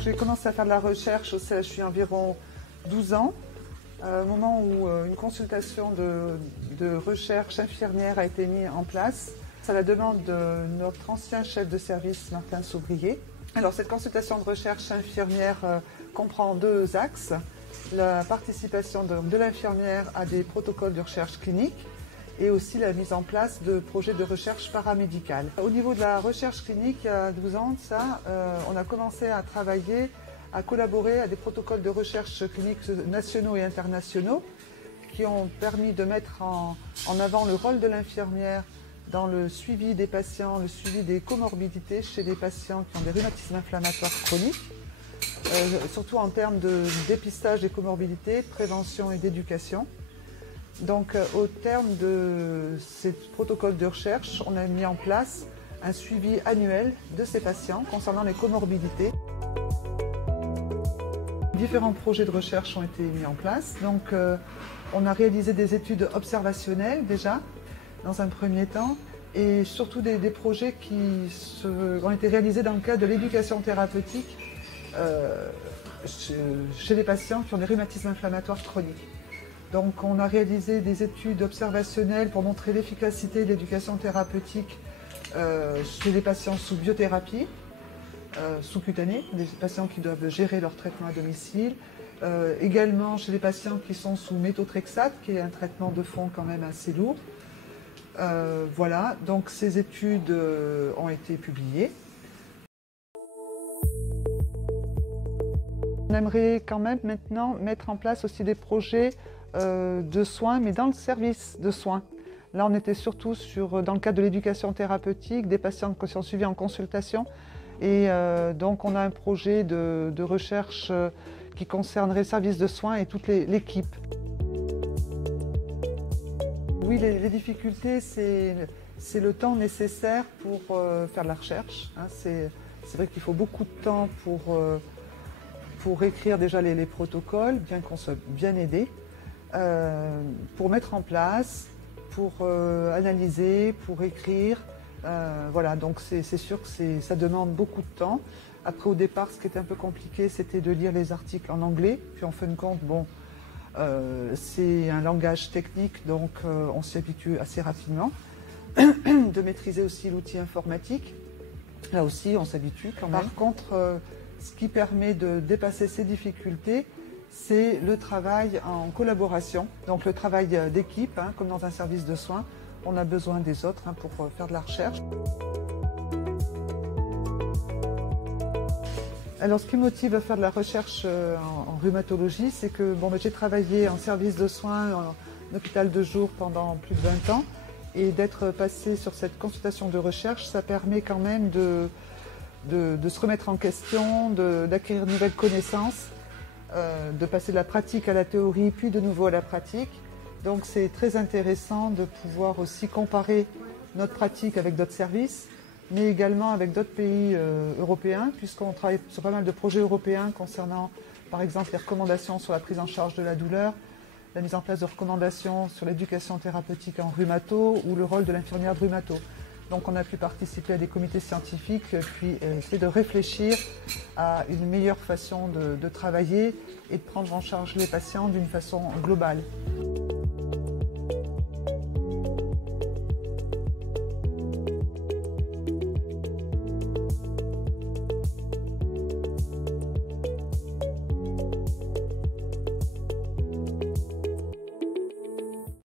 Donc j'ai commencé à faire de la recherche au CHU environ 12 ans, au moment où une consultation de recherche infirmière a été mise en place, à la demande de notre ancien chef de service, Martin Saubrier. Alors cette consultation de recherche infirmière comprend deux axes. La participation de l'infirmière à des protocoles de recherche clinique et aussi la mise en place de projets de recherche paramédicale. Au niveau de la recherche clinique, il y a 12 ans de ça, on a commencé à travailler, à collaborer à des protocoles de recherche clinique nationaux et internationaux qui ont permis de mettre en avant le rôle de l'infirmière dans le suivi des patients, le suivi des comorbidités chez des patients qui ont des rhumatismes inflammatoires chroniques, surtout en termes de dépistage des comorbidités, prévention et d'éducation. Donc au terme de ces protocoles de recherche, on a mis en place un suivi annuel de ces patients concernant les comorbidités. Différents projets de recherche ont été mis en place. Donc on a réalisé des études observationnelles déjà, dans un premier temps, et surtout des projets qui ont été réalisés dans le cadre de l'éducation thérapeutique chez les patients qui ont des rhumatismes inflammatoires chroniques. Donc on a réalisé des études observationnelles pour montrer l'efficacité de l'éducation thérapeutique chez les patients sous biothérapie, sous-cutanée, des patients qui doivent gérer leur traitement à domicile, également chez les patients qui sont sous méthotrexate, qui est un traitement de fond quand même assez lourd. Voilà, donc ces études ont été publiées. On aimerait quand même maintenant mettre en place aussi des projets de soins, mais dans le service de soins. Là, on était surtout dans le cadre de l'éducation thérapeutique, des patients qui sont suivis en consultation. Et donc, on a un projet de recherche qui concernerait le service de soins et toute l'équipe. Oui, les difficultés, c'est le temps nécessaire pour faire de la recherche. Hein. C'est vrai qu'il faut beaucoup de temps pour écrire déjà les protocoles, bien qu'on soit bien aidé, pour mettre en place, pour analyser, pour écrire. Voilà, donc c'est sûr que ça demande beaucoup de temps. Après, au départ, ce qui était un peu compliqué, c'était de lire les articles en anglais. Puis en fin de compte, bon, c'est un langage technique, donc on s'y habitue assez rapidement. De maîtriser aussi l'outil informatique. Là aussi, on s'habitue quand même. Par contre, ce qui permet de dépasser ces difficultés, c'est le travail en collaboration, donc le travail d'équipe, hein, comme dans un service de soins. On a besoin des autres hein, pour faire de la recherche. Alors, ce qui me motive à faire de la recherche en rhumatologie, c'est que j'ai travaillé en service de soins, en hôpital de jour pendant plus de 20 ans, et d'être passé sur cette consultation de recherche, ça permet quand même de se remettre en question, d'acquérir de nouvelles connaissances, de passer de la pratique à la théorie, puis de nouveau à la pratique. Donc c'est très intéressant de pouvoir aussi comparer notre pratique avec d'autres services, mais également avec d'autres pays européens, puisqu'on travaille sur pas mal de projets européens concernant, par exemple, les recommandations sur la prise en charge de la douleur, la mise en place de recommandations sur l'éducation thérapeutique en rhumato ou le rôle de l'infirmière de rhumato. Donc on a pu participer à des comités scientifiques, puis essayer de réfléchir à une meilleure façon de travailler et de prendre en charge les patients d'une façon globale.